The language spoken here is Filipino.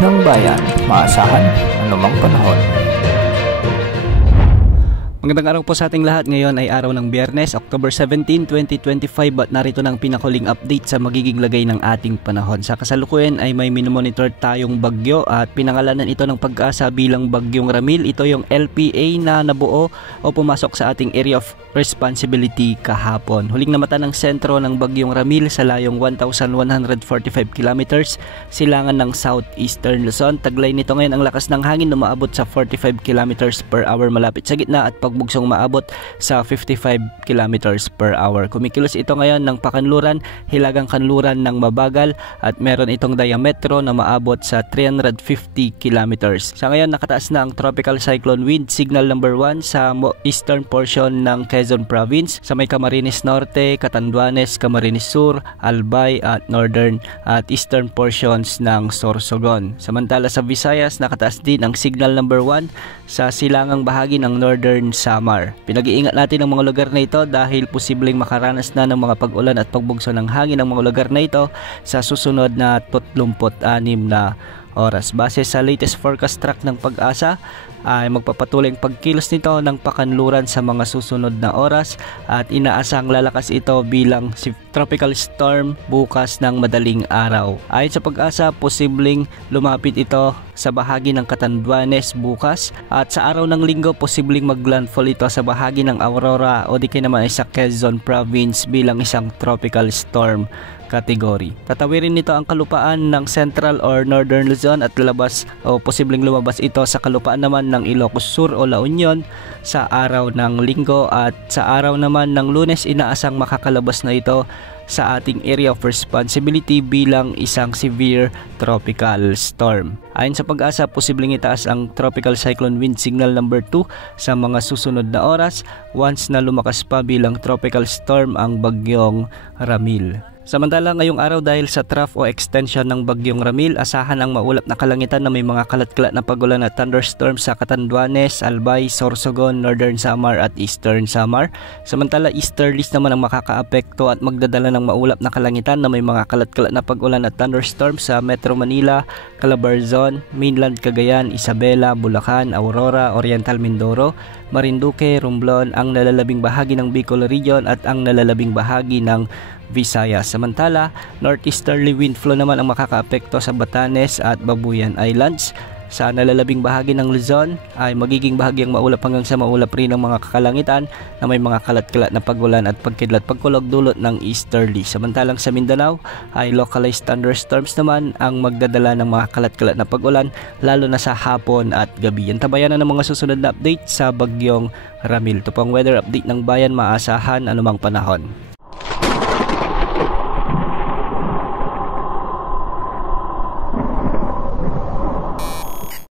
ng bayan, maasahan anumang panahon. Magandang araw po sa ating lahat. Ngayon ay araw ng Biyernes, October 17, 2025 at narito ng pinakuling update sa magiging lagay ng ating panahon. Sa kasalukuyan ay may minomonitor tayong bagyo at pinangalanan ito ng Pag-asa bilang Bagyong Ramil. Ito yung LPA na nabuo o pumasok sa ating area of responsibility kahapon. Huling namata ng sentro ng Bagyong Ramil sa layong 1,145 kilometers silangan ng southeastern Luzon. Taglay nito ngayon ang lakas ng hangin na umaabot sa 45 kilometers per hour malapit sa gitna at pagbugsong maabot sa 55 kilometers per hour. Kumikilos ito ngayon ng pakanluran, hilagang kanluran ng mabagal at meron itong diametro na maabot sa 350 kilometers. Sa ngayon nakataas na ang tropical cyclone wind signal number 1 sa eastern portion ng Quezon Province sa may Camarines Norte, Catanduanes, Camarines Sur, Albay at northern at eastern portions ng Sorsogon. Samantala sa Visayas nakataas din ang signal number 1 sa silangang bahagi ng northern Samar. Pinag-iingat natin ang mga lugar na ito dahil posibleng makaranas na ng mga pag-ulan at pagbugso ng hangin ng mga lugar na ito sa susunod na 36 na oras. Base sa latest forecast track ng Pag-asa ay magpapatuloy ang pagkilos nito ng pakanluran sa mga susunod na oras at inaasang lalakas ito bilang tropical storm bukas ng madaling araw. Ayon sa Pag-asa, posibleng lumapit ito sa bahagi ng Catanduanes bukas at sa araw ng Linggo posibleng maglandfall ito sa bahagi ng Aurora o di kaya naman ay sa Quezon Province bilang isang tropical storm category. Tatawirin nito ang kalupaan ng Central or Northern Luzon at lalabas o posibleng lumabas ito sa kalupaan naman ng Ilocos Sur o La Union sa araw ng Linggo at sa araw naman ng Lunes inaasang makakalabas na ito sa ating area of responsibility bilang isang severe tropical storm. Ayon sa Pag-asa, posibleng itaas ang tropical cyclone wind signal number 2 sa mga susunod na oras once na lumakas pa bilang tropical storm ang Bagyong Ramil. Samantala ngayong araw dahil sa trough o extension ng Bagyong Ramil, asahan ang maulap na kalangitan na may mga kalat-kalat na pagulan at thunderstorms sa Catanduanes, Albay, Sorsogon, Northern Samar at Eastern Samar. Samantala easterlies naman ang makakaapekto at magdadala ng maulap na kalangitan na may mga kalat-kalat na pagulan at thunderstorms sa Metro Manila, Calabarzon, Mainland Cagayan, Isabela, Bulacan, Aurora, Oriental Mindoro, Marinduque, Romblon, ang nalalabing bahagi ng Bicol Region at ang nalalabing bahagi ng Visayas. Samantala, northeasterly wind flow naman ang makakaapekto sa Batanes at Babuyan Islands. Sa nalalabing bahagi ng Luzon ay magiging bahagyang maulap hanggang sa maulap rin ng mga kakalangitan na may mga kalat-kalat na pagulan at pagkidlat pagkulog dulot ng easterly. Samantalang sa Mindanao ay localized thunderstorms naman ang magdadala ng mga kalat-kalat na pagulan lalo na sa hapon at gabi. Yan tabayan na ng mga susunod na update sa Bagyong Ramil. Ito po ang weather update ng bayan, maasahan anumang panahon.